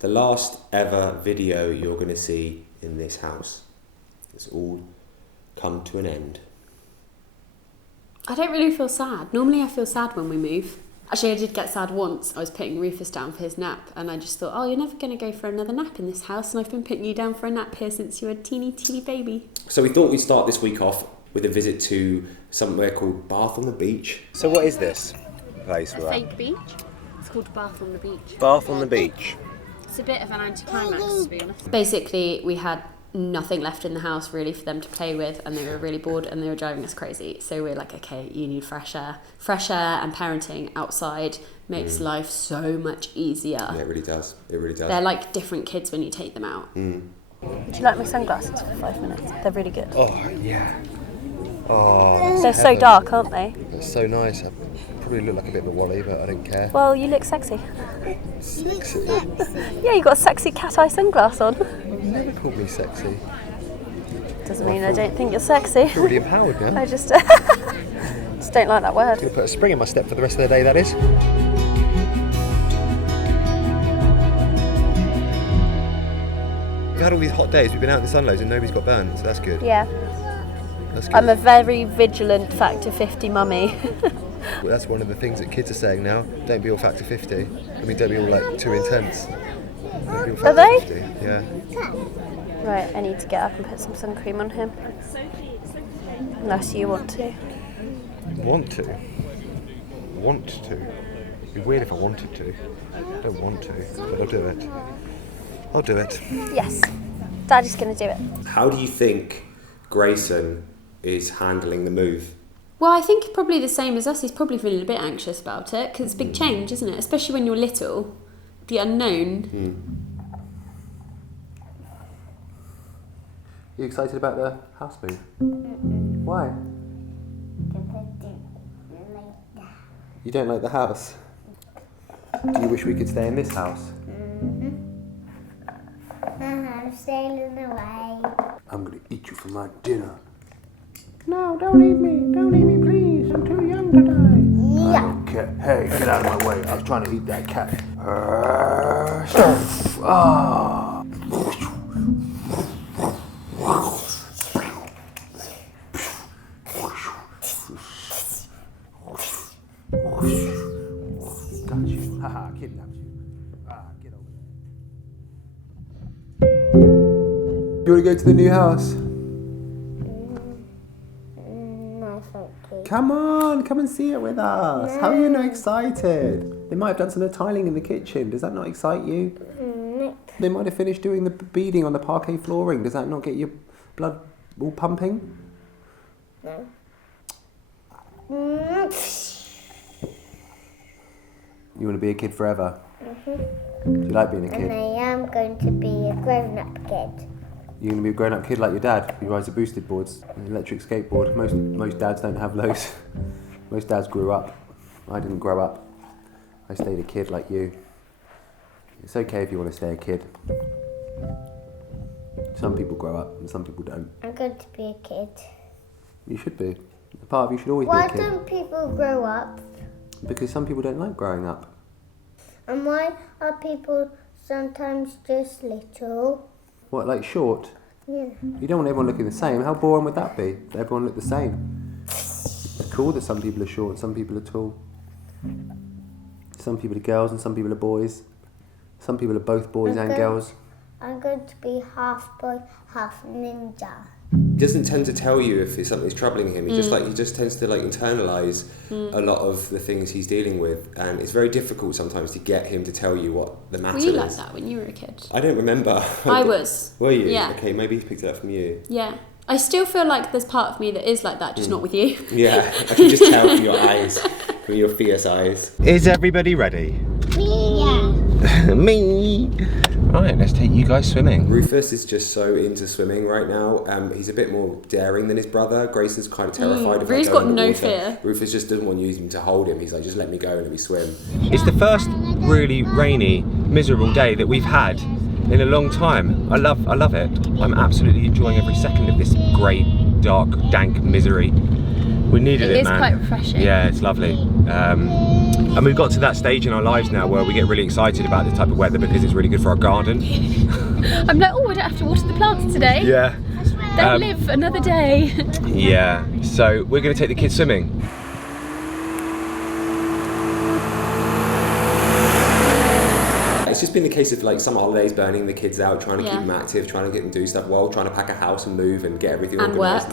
the last ever video you're going to see in this house. It's all come to an end. I don't really feel sad. Normally I feel sad when we move. Actually, I did get sad once. I was putting Rufus down for his nap and I just thought, oh, you're never going to go for another nap in this house, and I've been putting you down for a nap here since you were a teeny baby. So we thought we'd start this week off with a visit to somewhere called Bath on the Beach. So what is this place? A fake beach. It's called Bath on the Beach. Bath on the Beach. It's a bit of an anticlimax, to be honest. Basically, we had nothing left in the house really for them to play with, and they were really bored and they were driving us crazy. So we're like, okay, you need fresh air. Fresh air and parenting outside makes life so much easier. Yeah, it really does. It really does. They're like different kids when you take them out. Mm. Would you like my sunglasses for 5 minutes? They're really good. Oh, yeah. Oh, they're so dark, aren't they? It's so nice. I probably look like a bit of a wally, but I don't care. Well, you look sexy. Sexy? Yeah, you got a sexy cat eye sunglass on. You've never called me sexy. Doesn't mean I don't think you're sexy. You're really empowered now. I just don't like that word. I'm going to put a spring in my step for the rest of the day, that is. We've had all these hot days, we've been out in the sun loads and nobody's got burnt, so that's good. Yeah. That's good. I'm a very vigilant factor 50 mummy. Well, that's one of the things that kids are saying now. Don't be all factor 50. I mean, don't be all like too intense. Don't be all factor Are they? 50. Yeah. Right, I need to get up and put some sun cream on him. Unless you want to. Want to? Want to? It'd be weird if I wanted to. I don't want to, but I'll do it. I'll do it. Yes. Daddy's going to do it. How do you think Grayson is handling the move? Well, I think probably the same as us. He's probably feeling a bit anxious about it because it's a big change, isn't it? Especially when you're little. The unknown. You excited about the house move? Why? You don't like the house? Do you wish we could stay in this house? I'm sailing away. I'm going to eat you for my dinner. No, don't eat me. Don't eat me, please. I'm too young to die. Yeah. I don't care. Hey, get out of my way. I was trying to eat that cat. Got you. Haha, kidnapped you. Get over there. You want to go to the new house? No, thank you. Come on, come and see it with us. How are you not excited? They might have done some of the tiling in the kitchen. Does that not excite you? They might have finished doing the beading on the parquet flooring. Does that not get your blood all pumping? No. You want to be a kid forever? Do you like being a And kid? I am going to be a grown-up kid. You're going to be a grown-up kid like your dad. He rides the boosted boards, an electric skateboard. Most dads don't have those. Most dads grew up. I didn't grow up. I stayed a kid like you. It's okay if you want to stay a kid. Some people grow up and some people don't. I'm going to be a kid. You should be. A part of you should always Why be a kid. don't people grow up? Because some people don't like growing up. And why are people sometimes just little? What, like short? Yeah. You don't want everyone looking the same. How boring would that be? If everyone looked the same. It's cool that some people are short and some people are tall. Some people are girls and some people are boys. Some people are both boys and girls. I'm going to be half boy, half ninja. He doesn't tend to tell you if something's troubling him. He just tends to internalize a lot of the things he's dealing with, and it's very difficult sometimes to get him to tell you what the matter is. Were you like that when you were a kid? I don't remember. I was. Were you? Yeah. Okay, maybe he picked it up from you. Yeah. I still feel like there's part of me that is like that, just not with you. Yeah, I can just tell from your eyes, from your fierce eyes. Is everybody ready? Yeah. Me. Right, let's take you guys swimming. Rufus is just so into swimming right now. He's a bit more daring than his brother. Grayson's kind of terrified of Rufus got no fear. Rufus just doesn't want you to hold him. He's like, just let me go and let me swim. It's the first really rainy, miserable day that we've had in a long time. I love it. I'm absolutely enjoying every second of this grey, dark, dank misery. We needed it, man. It is quite refreshing. Yeah, it's lovely. And we've got to that stage in our lives now where we get really excited about this type of weather because it's really good for our garden. I'm like, oh, I don't have to water the plants today. Yeah. They'll live another day. Yeah, so we're going to take the kids swimming. It's just been the case of like summer holidays, burning the kids out, trying to keep them active, trying to get them do stuff while trying to pack a house and move and get everything organised.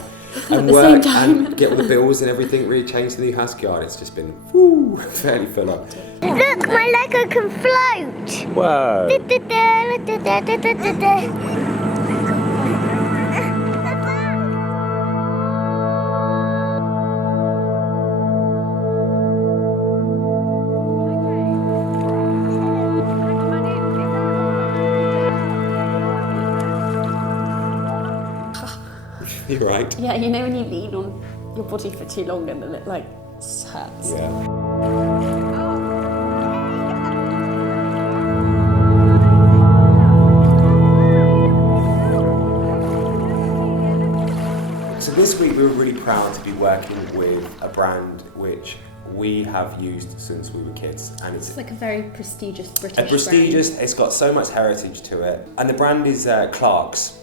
And work at the same time. And get all the bills and everything, really change the new house yard. It's just been fairly full up. Look, my Lego can float. Whoa. You're right. Yeah, you know when you lean on your body for too long and then it like hurts. Yeah. So this week we were really proud to be working with a brand which we have used since we were kids, and it's like a very prestigious British brand. It's got so much heritage to it, and the brand is Clark's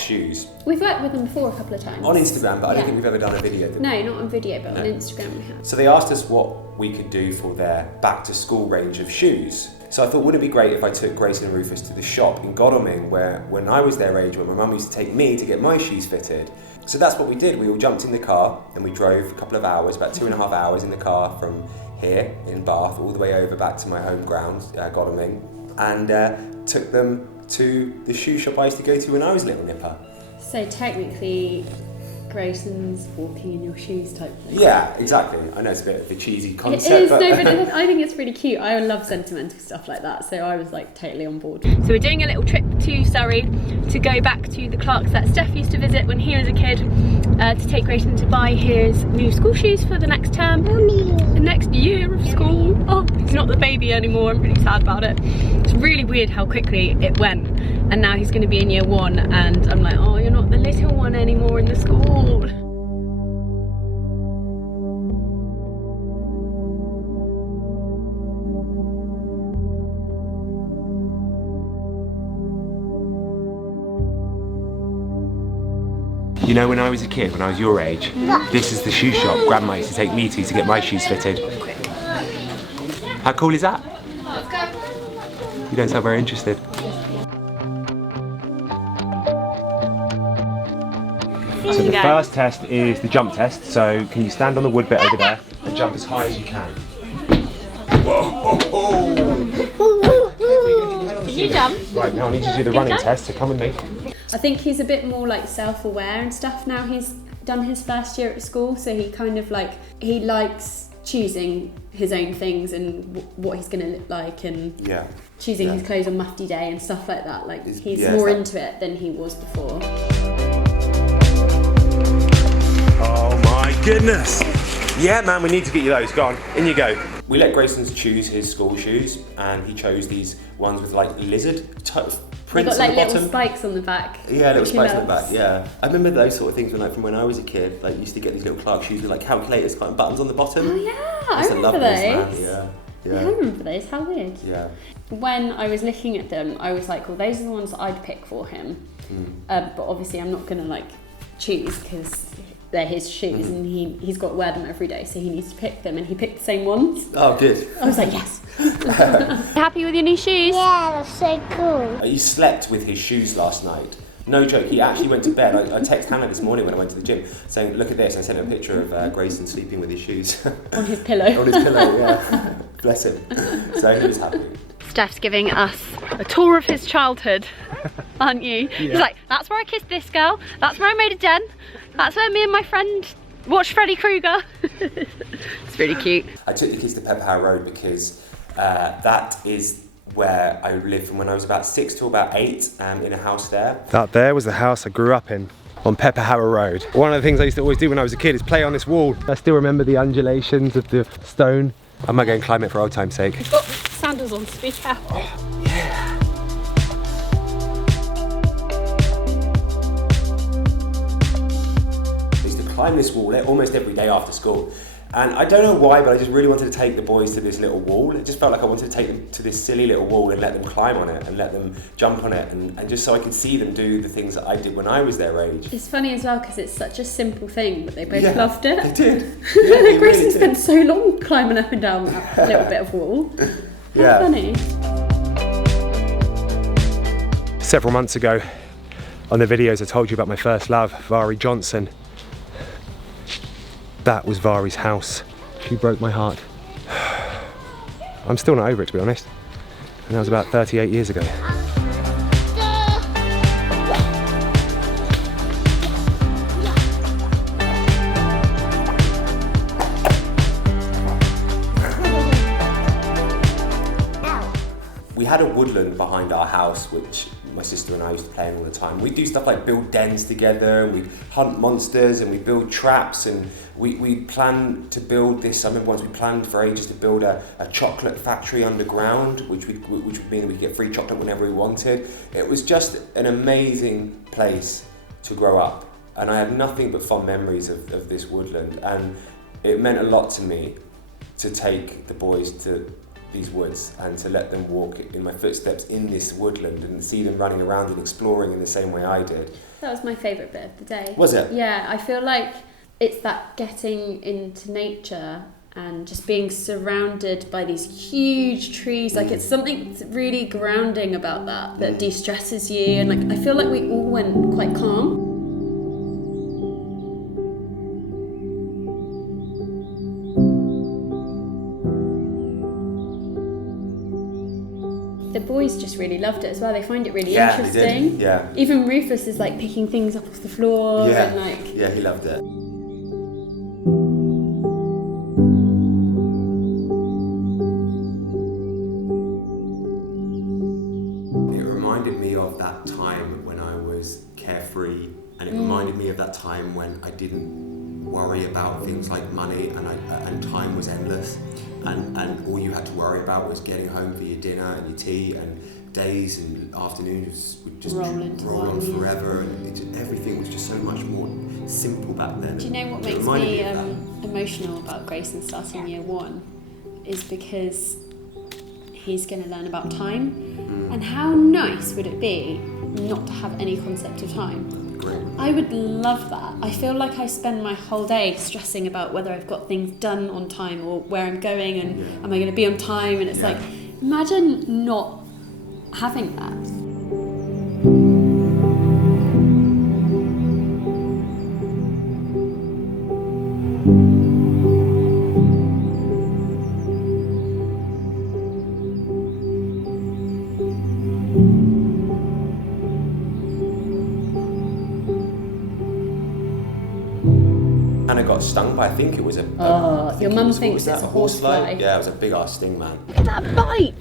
shoes. We've worked with them before a couple of times. On Instagram, but I don't think we've ever done a video. No, not on video, but on Instagram we have. So they asked us what we could do for their back to school range of shoes. So I thought, wouldn't it be great if I took Grayson and Rufus to the shop in Godalming, where when I was their age, when my mum used to take me to get my shoes fitted. So that's what we did. We all jumped in the car and we drove a couple of hours, about 2.5 hours in the car from here in Bath all the way over back to my home ground, Godalming, and took them to the shoe shop I used to go to when I was a little nipper. So technically, Grayson's walking in your shoes type thing. Yeah, exactly. I know it's a bit of a cheesy concept. It is, but no, but I think it's really cute. I love sentimental stuff like that, so I was like totally on board. So we're doing a little trip to Surrey to go back to the Clarks that Stef used to visit when he was a kid, to take Grayson to buy his new school shoes for the next term, the next year of school. Oh, he's not the baby anymore. I'm really sad about it. It's really weird how quickly it went, and now he's going to be in year 1, and I'm like, oh, you're not the little one anymore in the school. You know, when I was a kid, when I was your age, this is the shoe shop Grandma used to take me to get my shoes fitted. How cool is that? Let's go. You don't sound very interested. So the first test is the jump test. So can you stand on the wood bit over there and jump as high as you can? Whoa! Can you jump? Right, now I need you to do the running test, so come with me. I think he's a bit more like self-aware and stuff now. He's done his first year at school, so he kind of like, he likes choosing his own things and what he's going to look like, and choosing his clothes on mufti day and stuff like that. Like he's more into it than he was before. Oh my goodness! Yeah, man, we need to get you those. Go on, in you go. We let Grayson choose his school shoes, and he chose these ones with like lizard prints got like on the bottom. little spikes on the back. Yeah, little spikes on the back. Yeah, I remember those sort of things from when I was a kid. Like, used to get these little Clark shoes with like calculators, buttons on the bottom. Oh yeah, I remember those. Yeah. I remember those. How weird. Yeah. When I was looking at them, I was like, well, those are the ones that I'd pick for him. But obviously, I'm not gonna like choose because they're his shoes, and he's got to wear them every day, so he needs to pick them, and he picked the same ones. Oh, good. I was like, yes. Happy with your new shoes? Yeah, that's so cool. He slept with his shoes last night. No joke, he actually went to bed. I texted Hannah this morning when I went to the gym saying, look at this. I sent her a picture of Grayson sleeping with his shoes. On his pillow. On his pillow, yeah. Bless him. So he was happy. Stef's giving us a tour of his childhood, aren't you? Yeah. He's like, that's where I kissed this girl, that's where I made a den, that's where me and my friend watched Freddy Krueger. It's really cute. I took the kids to Pepperhouse Road because that is where I lived from when I was about 6 to about 8, in a house there. That there was the house I grew up in, on Pepperhouse Road. One of the things I used to always do when I was a kid is play on this wall. I still remember the undulations of the stone. I might go and climb it for old time's sake. We've got sandals on, so be careful. Yeah. I used to climb this wall almost every day after school. And I don't know why, but I just really wanted to take the boys to this little wall. It just felt like I wanted to take them to this silly little wall and let them climb on it and let them jump on it, and just so I could see them do the things that I did when I was their age. It's funny as well because it's such a simple thing, but they both loved it. They did. Yeah, they Grayson really spent so long climbing up and down that little bit of wall. How funny. Several months ago, on the videos I told you about my first love, Vari Johnson. That was Vari's house. She broke my heart. I'm still not over it, to be honest. And that was about 38 years ago. We had a woodland behind our house, which my sister and I used to play in all the time. We'd do stuff like build dens together, and we'd hunt monsters, and we'd build traps, and we planned to build this. I remember once we planned for ages to build a chocolate factory underground, which would mean that we could get free chocolate whenever we wanted. It was just an amazing place to grow up, and I have nothing but fond memories of this woodland, and it meant a lot to me to take the boys to these woods and to let them walk in my footsteps in this woodland and see them running around and exploring in the same way I did. That was my favourite bit of the day. Was it? Yeah, I feel like it's that getting into nature and just being surrounded by these huge trees. Like it's something really grounding about that de-stresses you, and like I feel like we all went quite calm. The boys just really loved it as well. They find it really interesting. They did. Yeah. Even Rufus is like picking things up off the floor and like. Yeah, he loved it. It reminded me of that time when I was carefree, and it reminded me of that time when I didn't worry about things like money, and time was endless, and all you had to worry about was getting home for your dinner and your tea, and days and afternoons would just roll on forever, and everything was just so much more simple back then. Do you know what makes me emotional about Grayson starting year 1 is because he's going to learn about time, and how nice would it be not to have any concept of time? Great. I would love that. I feel like I spend my whole day stressing about whether I've got things done on time or where I'm going and am I going to be on time, and it's like, imagine not having that. Hannah got stung by, I think it was a... your mum thinks it's a horsefly. Yeah, it was a big ass sting, man. Look at that bite.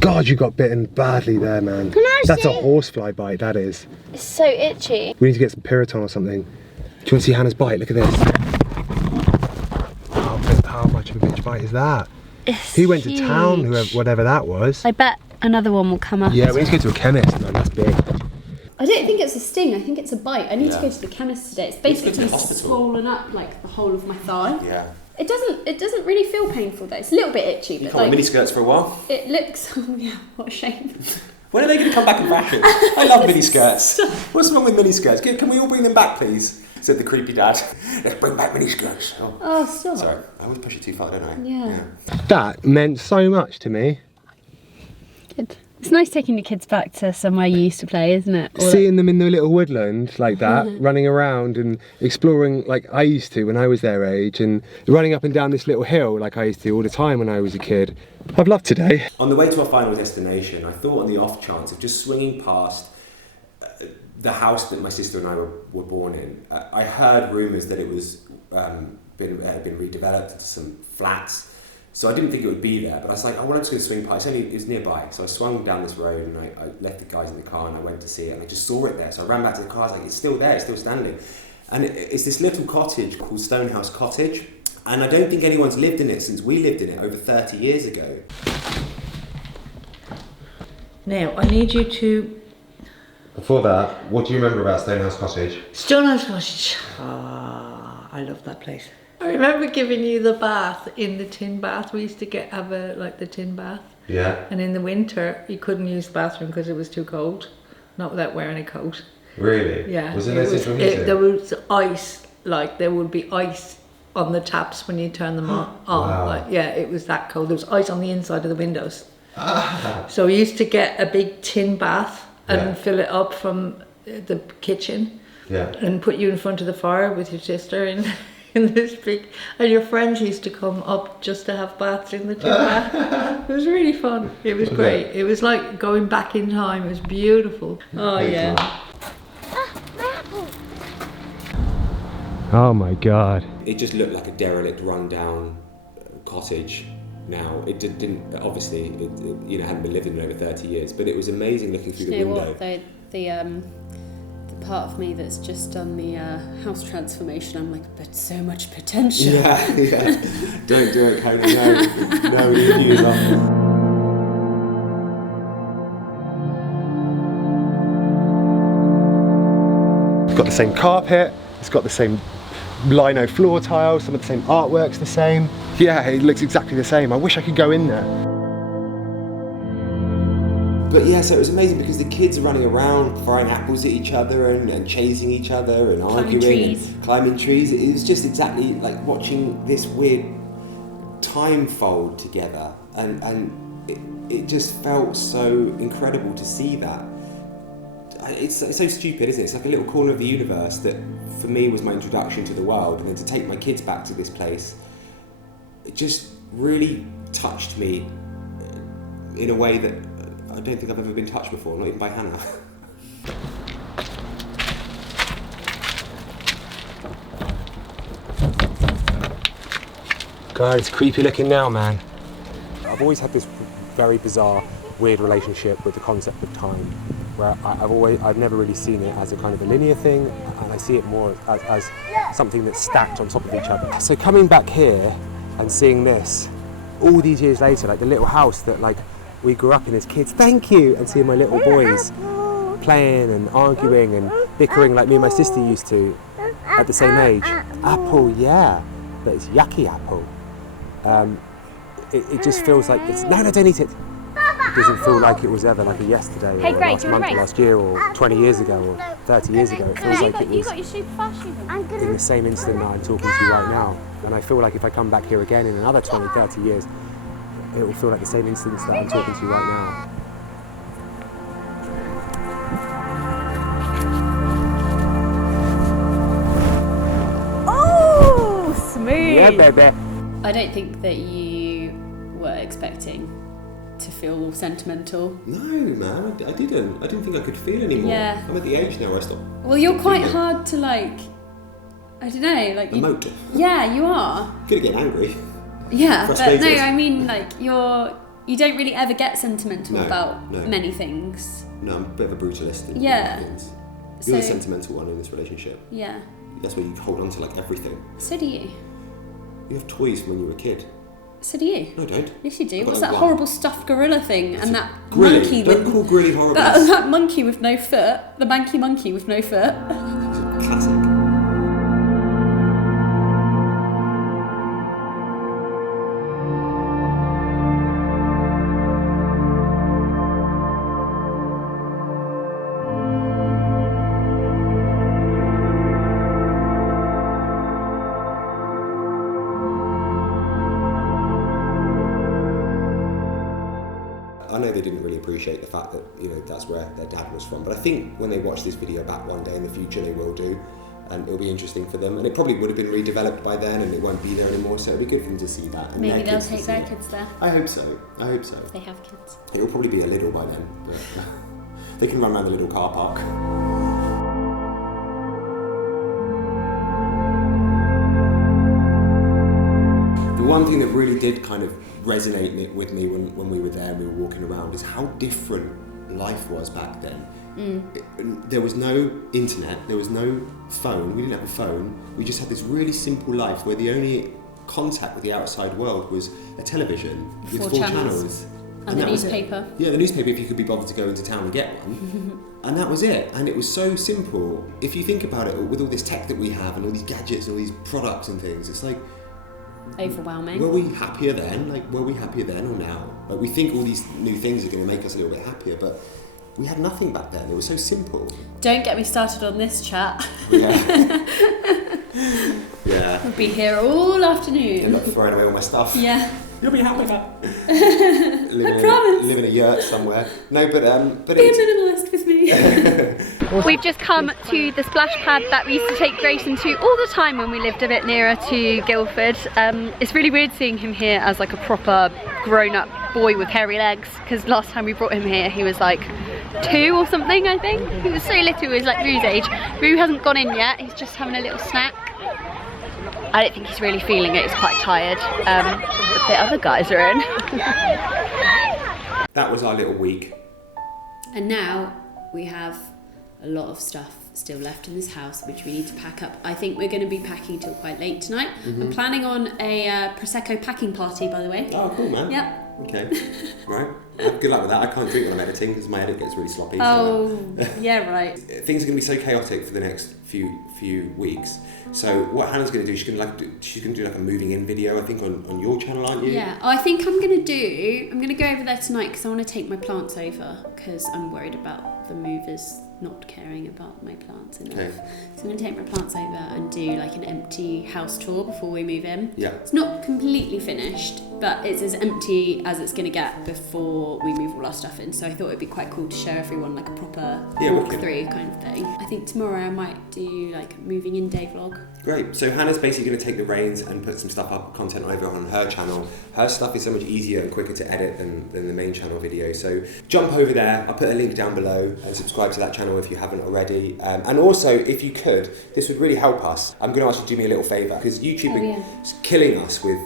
God, you got bitten badly there, man. That's a horsefly bite, that is. It's so itchy. We need to get some Piriton or something. Do you want to see Hannah's bite? Look at this. How much of a bitch bite is that? He went to town, whatever that was. I bet another one will come up. Yeah, we need to go to a chemist, man. That's big. I don't think it's a sting, I think it's a bite. I need to go to the chemist today. It's basically swollen up like the whole of my thigh. Yeah. It doesn't really feel painful though. It's a little bit itchy. You but can't wear miniskirts for a while. It looks, oh yeah, what a shame. When are they going to come back in fashion? I love miniskirts. What's wrong with miniskirts? Can we all bring them back, please? Said the creepy dad. Let's bring back miniskirts. Oh, stop. Sorry, I always push it too far, don't I? Yeah. That meant so much to me. Good. It's nice taking your kids back to somewhere you used to play, isn't it? Or seeing them in the little woodland like that, running around and exploring like I used to when I was their age, and running up and down this little hill like I used to all the time when I was a kid. I've loved today. On the way to our final destination, I thought on the off chance of just swinging past the house that my sister and I were born in. I heard rumours that it was had been redeveloped into some flats. So I didn't think it would be there, but I was like, I wanted to go swing past. It was nearby, so I swung down this road and I left the guys in the car and I went to see it, and I just saw it there. So I ran back to the car. I was like, it's still there, it's still standing, and it's this little cottage called Stonehouse Cottage, and I don't think anyone's lived in it since we lived in it over 30 years ago. Now I need you to. Before that, what do you remember about Stonehouse Cottage? Stonehouse Cottage. Ah, I love that place. I remember giving you the bath in the tin bath. We used to have the tin bath. Yeah. And in the winter, you couldn't use the bathroom because it was too cold. Not without wearing a coat. Really? Yeah. Was there no central heating? There was ice, like there would be ice on the taps when you turn them on. Wow. Like, yeah, it was that cold. There was ice on the inside of the windows. Ah. So we used to get a big tin bath and Yeah. fill it up from the kitchen. Yeah. And put you in front of the fire with your sister in this big, and your friends used to come up just to have baths in the tin bath. It was really fun. It was great. It was like going back in time. It was beautiful. Oh yeah. Oh my God. It just looked like a derelict, run-down cottage. Now it didn't obviously it hadn't been living in over 30 years, but it was amazing looking through the window. The part of me that's just done the house transformation, I'm like, but so much potential. Yeah. Don't do it, Kate. No, use on. It's got the same carpet, it's got the same lino floor tiles, some of the same artwork's the same. Yeah, it looks exactly the same. I wish I could go in there. But yeah, so it was amazing because the kids are running around throwing apples at each other and chasing each other and arguing and climbing trees. It was just exactly like watching this weird time fold together, and it just felt so incredible to see that. It's so stupid, isn't it? It's like a little corner of the universe that for me was my introduction to the world, and then to take my kids back to this place, it just really touched me in a way that I don't think I've ever been touched before, not even by Hannah. God, it's creepy looking now, man. I've always had this very bizarre, weird relationship with the concept of time, where I've never really seen it as a kind of a linear thing, and I see it more as something that's stacked on top of each other. So coming back here and seeing this, all these years later, like the little house that like we grew up in as kids, thank you, and seeing my little boys playing and arguing and bickering like me and my sister used to at the same age. Apple, yeah, but it's yucky apple. It just feels like it's, no, don't eat it. It doesn't feel like it was ever like a yesterday or last month or last year or 20 years ago or 30 years ago. It feels like it was in the same instant that I'm talking to you right now. And I feel like if I come back here again in another 20, 30 years, it will feel like the same instance that I'm talking to you right now. Oh, smooth! Yeah, baby. I don't think that you were expecting to feel all sentimental. No, man, I didn't. I didn't think I could feel anymore. Yeah. I'm at the age now where I stop. Well, you're quite hard to like, I don't know, like... Emote. Yeah, you are. Could get angry. Yeah, but Frustrated. no, I mean, like, you don't really ever get sentimental No, about no. many things. No, I'm a bit of a brutalist. In Yeah. things. You're the So- sentimental one in this relationship. Yeah. That's where you hold on to like everything. So do you. You have toys from when you were a kid. So do you. No, I don't. Yes, you do. I've What's got that one. horrible stuffed gorilla thing and that Grilly. monkey Don't with... call Grilly horrible. That monkey with no foot. The manky monkey with no foot. It's a classic. I know they didn't really appreciate the fact that, you know, that's where their dad was from, but I think when they watch this video back one day in the future, they will do, and it'll be interesting for them, and it probably would have been redeveloped by then, and it won't be there anymore, so it'll be good for them to see that. And Maybe their they'll kids to take see their it. kids there. I hope so. I hope so. They have kids. It'll probably be a little by then, but they can run around the little car park. The one thing that really did kind of resonate with me when we were there and we were walking around is how different life was back then. There was no internet, there was no phone, we didn't have a phone, we just had this really simple life where the only contact with the outside world was a television with four channels. And the that was it. newspaper. Yeah, the newspaper if you could be bothered to go into town and get one. And that was it. And it was so simple. If you think about it, with all this tech that we have and all these gadgets and all these products and things, it's like overwhelming. Were we happier then? Like, were we happier then or now? Like, we think all these new things are going to make us a little bit happier, but we had nothing back then. It was so simple. Don't get me started on this chat. Yeah. Yeah. I'll be here all afternoon. I'm like throwing away all my stuff. Yeah. You'll be happy with that. I promise. Live in a yurt somewhere. No, but Be a minimalist with me. We've just come to the splash pad that we used to take Grayson to all the time when we lived a bit nearer to Guildford. It's really weird seeing him here as like a proper grown-up boy with hairy legs, because last time we brought him here he was like 2 or something, I think. He was so little, he was like Rue's age. Rue hasn't gone in yet, he's just having a little snack. I don't think he's really feeling it, he's quite tired. But the other guys are in. that was our little week. And now we have a lot of stuff still left in this house which we need to pack up. I think we're going to be packing till quite late tonight. I'm planning on a Prosecco packing party, by the way. Oh, cool, man. Yep. Okay, right. Good luck with that. I can't drink when I'm editing because my edit gets really sloppy. Oh, yeah, right. Things are going to be so chaotic for the next few weeks. So what Hannah's going to do, she's going to do like a moving in video, I think, on your channel, aren't you? Yeah. Oh, I think I'm going to go over there tonight because I want to take my plants over because I'm worried about the movers not caring about my plants enough. Okay. So I'm going to take my plants over and do like an empty house tour before we move in. Yeah. It's not completely finished, but it's as empty as it's going to get before we move all our stuff in. So I thought it'd be quite cool to show everyone like a proper walkthrough kind of thing. I think tomorrow I might do like a moving in day vlog. Great. So Hannah's basically going to take the reins and put some stuff up, content over on her channel. Her stuff is so much easier and quicker to edit than the main channel video. So jump over there. I'll put a link down below and subscribe to that channel if you haven't already. And also, if you could, this would really help us. I'm going to ask you to do me a little favour because YouTube is killing us with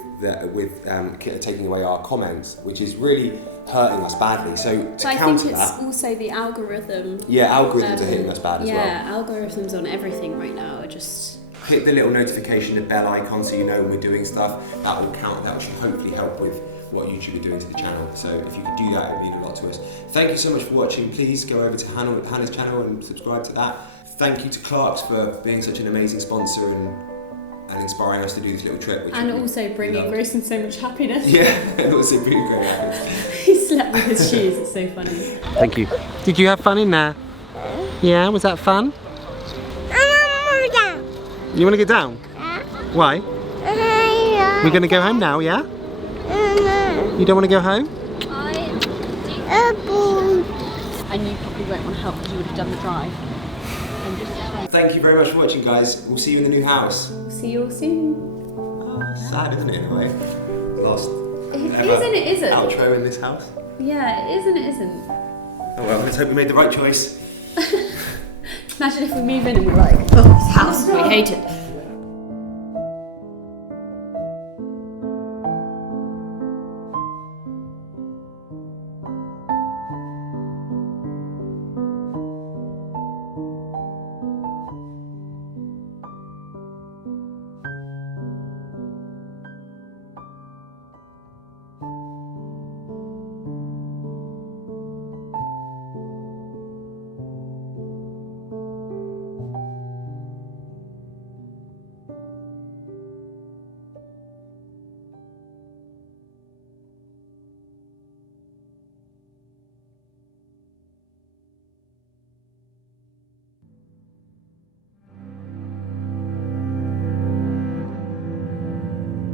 taking away our comments, which is really hurting us badly. So to counter that, I think it's also the algorithm. Yeah, algorithms are hitting us bad as well. Yeah, algorithms on everything right now are just. Hit the little notification, the bell icon, so you know when we're doing stuff. That will count. That should hopefully help with what YouTube are doing to the channel. So if you could do that, it would mean a lot to us. Thank you so much for watching. Please go over to Hannah's channel and subscribe to that. Thank you to Clarks for being such an amazing sponsor and inspiring us to do this little trip. And also bringing Grayson so much happiness. Yeah, and also bringing great happiness. He slept with his shoes, it's so funny. Thank you. Did you have fun in there? Yeah, was that fun? You want to get down? Why? We're going to go home now, yeah? You don't want to go home? And you probably won't want to help because you would have done the drive. Thank you very much for watching, guys. We'll see you in the new house. See you all soon. Sad, isn't it, in a way? Last It is and it isn't. outro in this house. Yeah, it is and it isn't. Oh well, let's hope we made the right choice. Imagine if we move in and we're like, oh, this house, we hate it.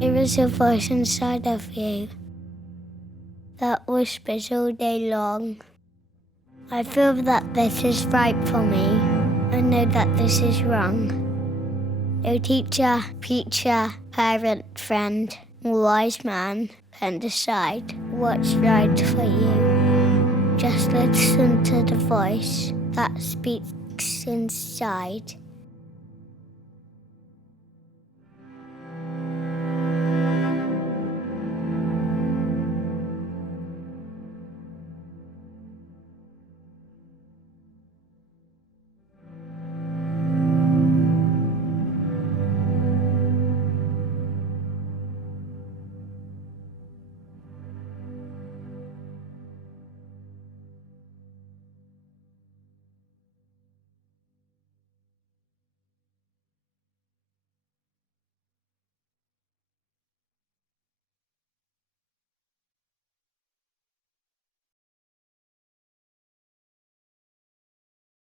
There is a voice inside of you that whispers all day long. I feel that this is right for me. I know that this is wrong. No teacher, preacher, parent, friend, or wise man can decide what's right for you. Just listen to the voice that speaks inside.